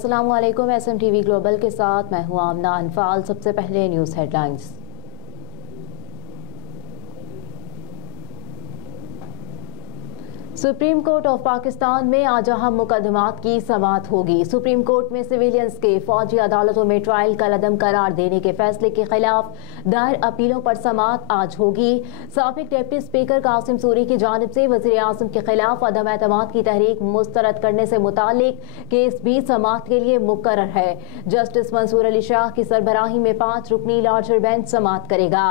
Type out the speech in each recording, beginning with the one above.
अस्सलाम वालेकुम। SMTV global के साथ मैं हूं आमना अनफाल। सबसे पहले news headlines. Supreme court of Pakistan में आज अहम मुकदमात की समाअत होगी। सुप्रीम कोर्ट में सिविलियंस के फौजी अदालतों में ट्रायल कलअदम करार देने के फैसले के खिलाफ दायर अपीलों पर समाअत आज होगी। साबिक डिप्टी स्पीकर कासिम सूरी की जानिब से वज़ीर आज़म के खिलाफ अदम एतमाद की तहरीक मुस्तरद करने से मुतालिक केस भी समाअत के लिए मुकर्रर है। जस्टिस मंसूर अली शाह की सरबराही में 5 रुकनी लार्जर बेंच समाअत करेगा।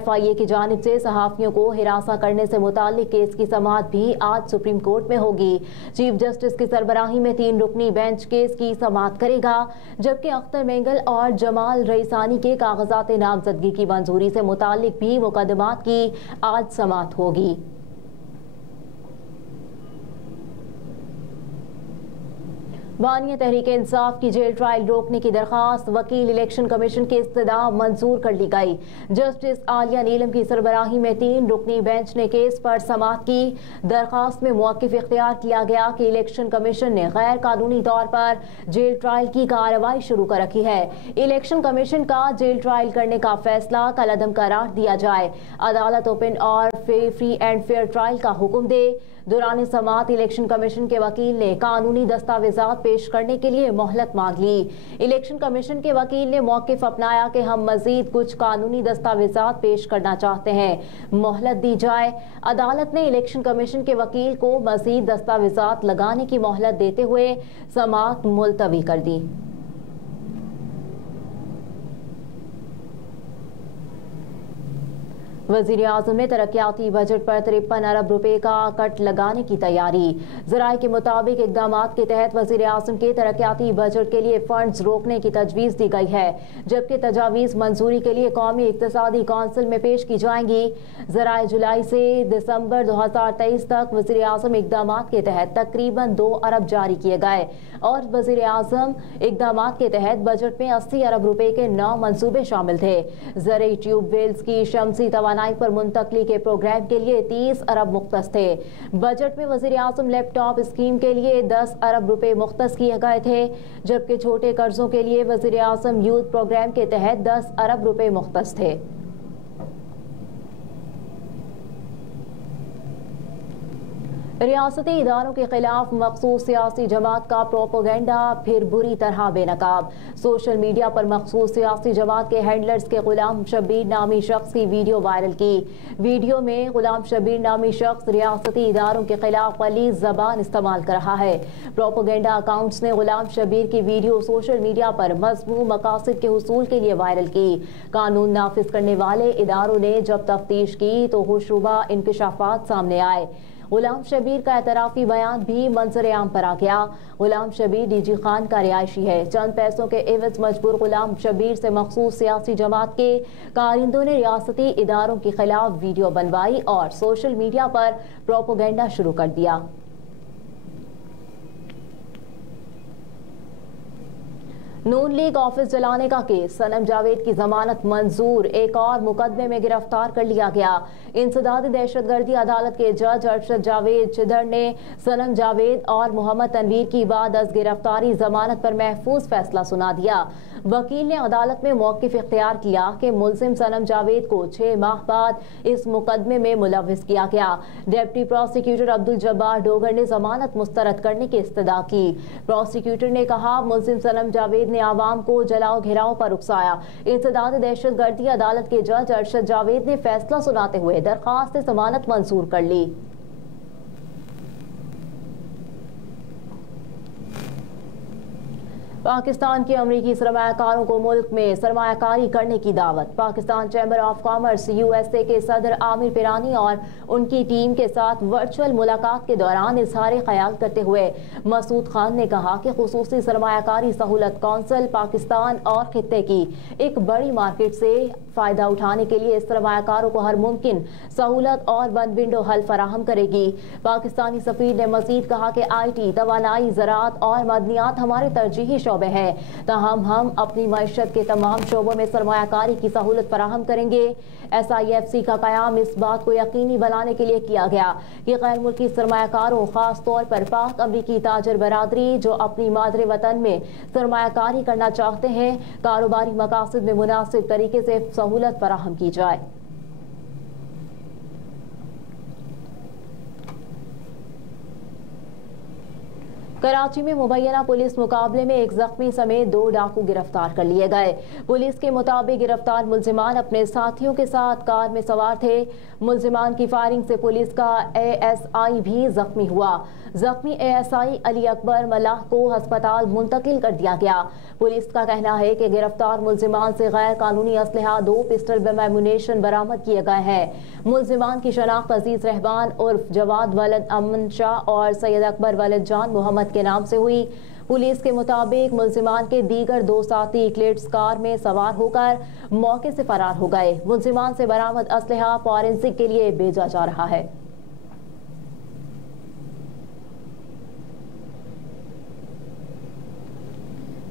FIA की जानिब से सहाफ़ियों को हिरासा करने से मुतालिक केस की समाअत भी आज सुप्रीम कोर्ट में होगी। चीफ जस्टिस की सरबराही में 3 रुकनी बेंच केस की समाअत करेगा, जबकि अख्तर मेंगल और जमाल रईसानी के कागजात नामजदगी की मंजूरी से मुतालिक भी मुकदमात की आज समाअत होगी। बानिया तहरीक इंसाफ की जेल ट्रायल रोकने की दरखास्त वकील इलेक्शन कमीशन की इस्तदा मंजूर कर ली गई। जस्टिस आलिया नीलम की सरबराही में 3 रुकनी बेंच ने केस पर समाअत की। दरखास्त में मौक़िफ़ इख्तियार किया गया कि इलेक्शन कमीशन ने गैर कानूनी तौर पर जेल ट्रायल की कार्रवाई शुरू कर रखी है। इलेक्शन कमीशन का जेल ट्रायल करने का फैसला कलअदम करार दिया जाए। अदालत ओपन और फ्री एंड फेयर ट्रायल का हुक्म दे। दौरान समाअत इलेक्शन कमीशन के वकील ने कानूनी दस्तावेजात पेश करने के लिए मोहलत मांग ली। इलेक्शन कमीशन के वकील ने मौक़िफ़ अपनाया कि हम मजीद कुछ कानूनी दस्तावेजात पेश करना चाहते हैं, मोहलत दी जाए। अदालत ने इलेक्शन कमीशन के वकील को मजीद दस्तावेजात लगाने की मोहलत देते हुए समाअत मुलतवी कर दी। वज़ीर आज़म ने तरक्याती बजट पर 53 अरब रुपए का कट लगाने की तैयारी। ज़राए के मुताबिक इक़दामात के तहत वज़ीर आज़म के तरक्याती बजट के लिए फंड्स रोकने की तजवीज़ दी गई है, जबकि तजावीज़ मंजूरी के लिए कौमी इक़्तिसादी कौंसिल में पेश की जाएंगी। ज़राए जुलाई से दिसंबर 2023 तक वज़ीर आज़म इक़दामात के तहत तकरीबन 2 अरब जारी किए गए और वज़ीर आज़म इक़दामात के तहत बजट में 80 अरब रुपए के 9 मंसूबे शामिल थे। ज़रई ट्यूबवेल्स की शमसी पर मुंतकली के प्रोग्राम के लिए 30 अरब मुख्तस थे। बजट में वज़ीर आज़म लैपटॉप स्कीम के लिए 10 अरब रुपए मुख्तस किए गए थे, जबकि छोटे कर्जों के लिए वज़ीर आज़म यूथ प्रोग्राम के तहत 10 अरब रुपए मुख्तस थे। रियासती इदारों के खिलाफ मखसूस सियासी जमात का प्रोपोगेंडा फिर बुरी तरह बेनकाब। सोशल मीडिया पर मखसूस सियासी जमात के हैंडलर्स के गुलाम शब्बीर नामी शख्स की वीडियो वायरल की। वीडियो में गुलाम शब्बीर नामी शख्स रियासती इदारों के खिलाफ गलीज़ ज़बान इस्तेमाल कर रहा है। प्रोपोगेंडा अकाउंट्स ने गुलाम शब्बीर की वीडियो सोशल मीडिया पर मज़मूम मकासद के हुसूल के लिए वायरल की। कानून नाफिज करने वाले इदारों ने जब तफ्तीश की तो होशरुबा इंकशाफात सामने आए। गुलाम शब्बीर का एतराफ़ी बयान भी मंजर आम पर आ गया। गुलाम शब्बीर DG खान का रिहायशी है। चंद पैसों के एवज मजबूर गुलाम शब्बीर से मखसूस सियासी जमात के कारिंदों ने रियासती इदारों के खिलाफ वीडियो बनवाई और सोशल मीडिया पर प्रोपोगेंडा शुरू कर दिया। नून लीग ऑफिस जलाने का केस, सनम जावेद की जमानत मंजूर, एक और मुकदमे में गिरफ्तार कर लिया गया। इंसदादी दहशतगर्दी अदालत के जज अरशद जावेद चिदर ने सनम जावेद और मोहम्मद तनवीर की बाद अज गिरफ्तारी जमानत पर महफूज फैसला सुना दिया। वकील ने अदालत में मौक़िफ़ इख्तियार किया कि मुल्ज़िम सनम जावेद को 6 माह बाद इस मुकदमे में मुलव्विस किया गया। डिप्टी प्रोसिक्यूटर अब्दुल जब्बार डोगर ने जमानत मुस्तरद करने की इस्तदा की। प्रोसिक्यूटर ने कहा, मुल्ज़िम सनम जावेद ने आवाम को जलाओ घेराव पर उकसाया। इंसदादी दहशतगर्दी अदालत के जज अरशद जावेद ने फैसला सुनाते हुए दरखास्त जमानत मंजूर कर ली। पाकिस्तान के अमरीकी सरमायाकारों को मुल्क में सरमायाकारी करने की दावत। Pakistan chamber of commerce USA के सदर आमिर पिरानी और उनकी टीम के साथ वर्चुअल मुलाकात के दौरान इजहार ख्याल करते हुए मसूद खान ने कहा कि खुसूसी सरमायाकारी सहूलत कौंसिल पाकिस्तान और खित्ते की एक बड़ी मार्केट से फ़ायदा उठाने के लिए सरमायाकारों को हर मुमकिन सहूलत और वन विंडो हल फराहम करेगी। पाकिस्तानी सफ़ीर ने मज़ीद कहा कि IT, तवानाई, ज़राअत और मदनियात हमारे तरजीही शोबे हैं, ताहम हम अपनी मईशत के तमाम शोबों में सरमायाकारी की सहूलत फराहम करेंगे। SIFC का क़याम इस बात को यकीनी बनाने के लिए किया गया कि गैर मुल्की सरमायाकारों, खास तौर पर पाक अमरीकी ताजर बरादरी जो अपनी मादरे वतन में सरमायाकारी करना चाहते हैं, कारोबारी मकासद में मुनासिब तरीके से सहूलत फराहम की जाए। कराची में मुबैना पुलिस मुकाबले में एक जख्मी समेत 2 डाकू गिरफ्तार कर लिए गए। पुलिस के मुताबिक गिरफ्तार मुल्जिमान अपने साथियों के साथ कार में सवार थे। मुल्जिमान की फायरिंग से पुलिस का ASI भी जख्मी हुआ। जख्मी ASI अली अकबर मल्लाह को अस्पताल मुंतकिल कर दिया गया। पुलिस का कहना है कि गिरफ्तार मुल्जिमान से गैर कानूनी असलहा, 2 पिस्टल बम एमुनेशन बरामद किए गए हैं। मुल्जिमान की शनाख्त अजीज रहमान उर्फ जवाद वलद अमन शाह और सैयद अकबर वलद जान मोहम्मद के नाम से हुई। पुलिस के मुताबिक मुल्जिमान के दीगर 2 साथी इक्लेट्स कार में सवार होकर मौके से फरार हो गए। मुल्जिमान से बरामद असलहा फॉरेंसिक के लिए भेजा जा रहा है।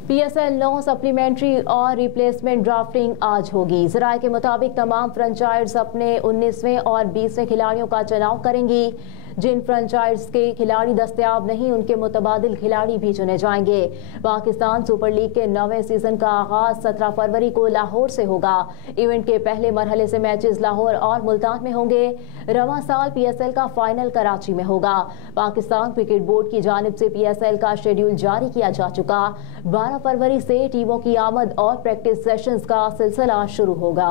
PSL 9 सप्लीमेंट्री और रिप्लेसमेंट ड्राफ्टिंग आज होगी। ज़राए के मुताबिक तमाम फ्रेंचाइज अपने 19वें और 20वें खिलाड़ियों का चुनाव करेंगी। जिन फ्रेंचाइज के खिलाड़ी दस्तयाब नहीं, उनके मुतबादिल खिलाड़ी भी चुने जाएंगे। पाकिस्तान सुपर लीग के 9वें सीजन का आगाज 17 फरवरी को लाहौर से होगा। इवेंट के पहले मरहले से मैचेस लाहौर और मुल्तान में होंगे। रवां साल PSL का फाइनल कराची में होगा। पाकिस्तान क्रिकेट बोर्ड की जानिब से PSL का शेड्यूल जारी किया जा चुका। 12 फरवरी से टीमों की आमद और प्रैक्टिस सेशंस का सिलसिला शुरू होगा।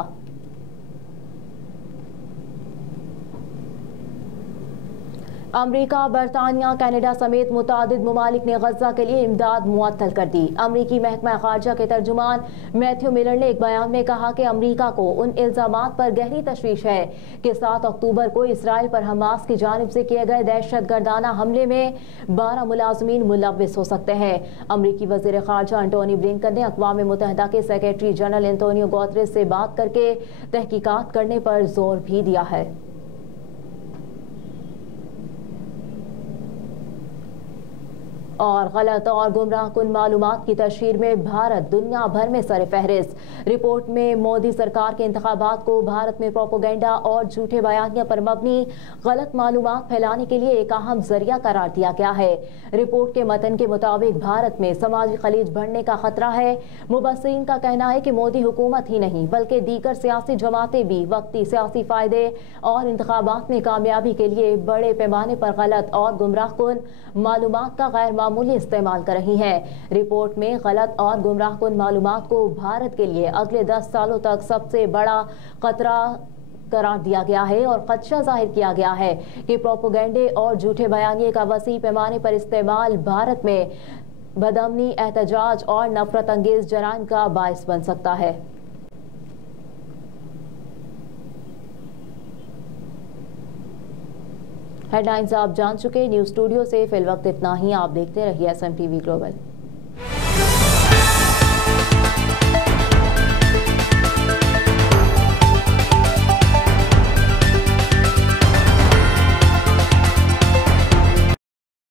अमरीका, बरतानिया, कनाडा समेत मुतादिद मुमालिक ने गजा के लिए इमदाद मुअत्तल कर दी। अमरीकी महकमा खारजा के तर्जुमान मैथ्यू मिलर ने एक बयान में कहा कि अमरीका को उन इल्जामात पर गहरी तशवीश है कि 7 अक्टूबर को इसराइल पर हमास की जानिब से किए गए दहशतगर्दाना हमले में 12 मुलाजमीन मुलव्विस हो सकते हैं। अमरीकी वज़ीर खारजा एंटोनी ब्लिंकन ने अक़वाम मुत्तहिदा के सेक्रेटरी जनरल एंटोनियो गुतेरेस से बात करके तहकीकात करने पर जोर भी दिया है। और गलत और गुमराह कुन मालूमात की तशहीर में भारत दुनिया भर में सर फहरिस्त। रिपोर्ट में मोदी सरकार के इंतखाबात को भारत में प्रोपोगेंडा और झूठे बयानिया पर मबनी गलत मालूमात फैलाने के लिए एक अहम जरिया करार दिया गया है। रिपोर्ट के मतन के मुताबिक भारत में समाजी खलीज बढ़ने का खतरा है। मुबस्सिरीन का कहना है कि मोदी हुकूमत ही नहीं बल्कि दीगर सियासी जमातें भी वक्ती सियासी फायदे और इंतखाबात में कामयाबी के लिए बड़े पैमाने पर गलत और गुमराह कुन मालूमात का गैर मामूली इस्तेमाल कर रही हैं। रिपोर्ट में गलत और गुमराह कुन मालूमात को भारत के लिए अगले 10 सालों तक सबसे बड़ा खतरा करार दिया गया है और खदशा जाहिर किया गया है कि प्रोपोगेंडे और झूठे बयानिए का वसी पैमाने पर इस्तेमाल भारत में बदअमनी, एहतजाज और नफरत अंगेज जराइम का बायस बन सकता है। हेडलाइंस आप जान चुके। न्यूज़ स्टूडियो से फिल वक्त इतना ही। आप देखते रहिए SMTV ग्लोबल।